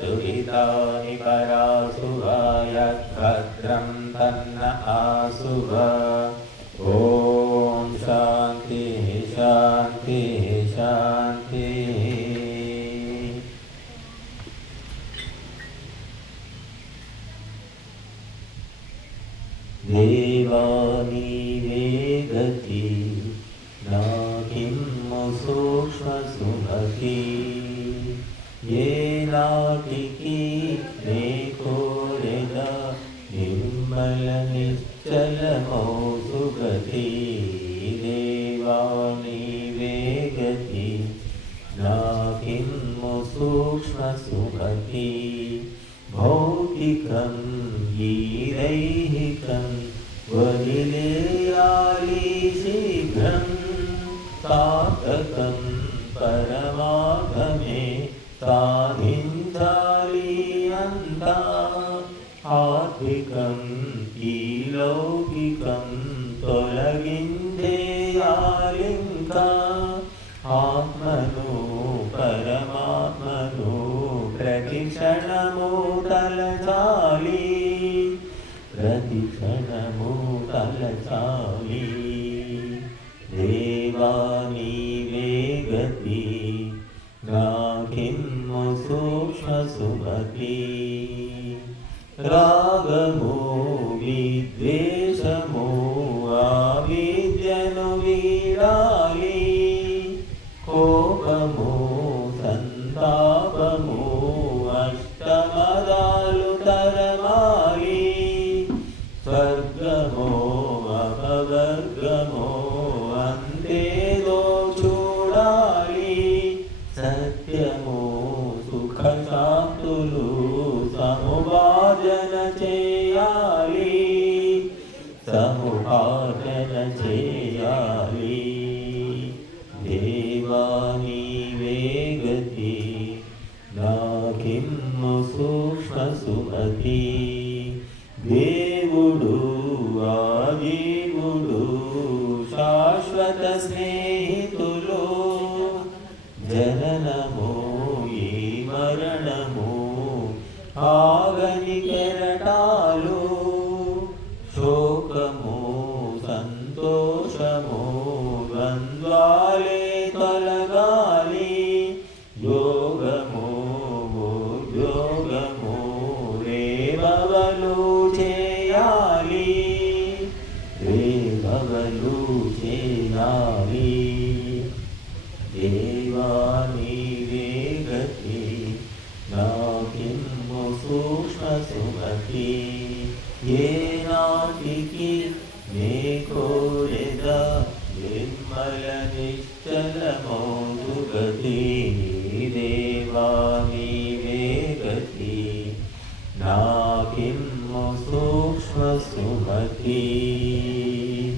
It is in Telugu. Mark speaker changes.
Speaker 1: दुहितानि परासुभायद्भद्रं तन्न आसुभ ॐ शान्तिः शान्तिः शान्तिः। देवानि वेदति न किं सूक्ष्मसुमती నాటికి నీ కోరిన నిర్మల నిశ్చలమౌసుగతి దేవాని వేగతి నాకిన్ము సూక్ష్మ సుగతి భౌతికం ఈర సాధించాలి అంతా. ఆర్థికం ఈ లౌకికం తొలగించేయాలింకా ఆత్మను పరమాత్మను ప్రతి క్షణము తలచాలి. ప్రతి క్షణము తలచాలి. దేవాని వేగతి నా సూక్ష్మ సుమతి రాగము విద్వేషము సత్యము సుఖ శాంతులు సముభాజన చేయాలి. సముభాజన చేయాలి. దేవాని వేగతి నాకిన్ను సూక్ష్మ సుమతి. దేవుడు ఆజీవుడు శాశ్వత స్నేహి జననము ఏ మరణమో ఆగని కెరటాలు శోకము సంతోషము ద్వంద్వాలే తొలగాలి యోగము ఉద్యోగము రేవలు చేయాలి రేవలు చేయాలి ఏ దేవా నీవే గతి నాకిమ్ము సూక్ష్మ సుమతి. ఏ నాటికి నీ కోరెదా నిర్మల నిశ్చలమౌదు గతి. దేవా నీవే గతి నాకిమ్ము సూక్ష్మ సుమతి.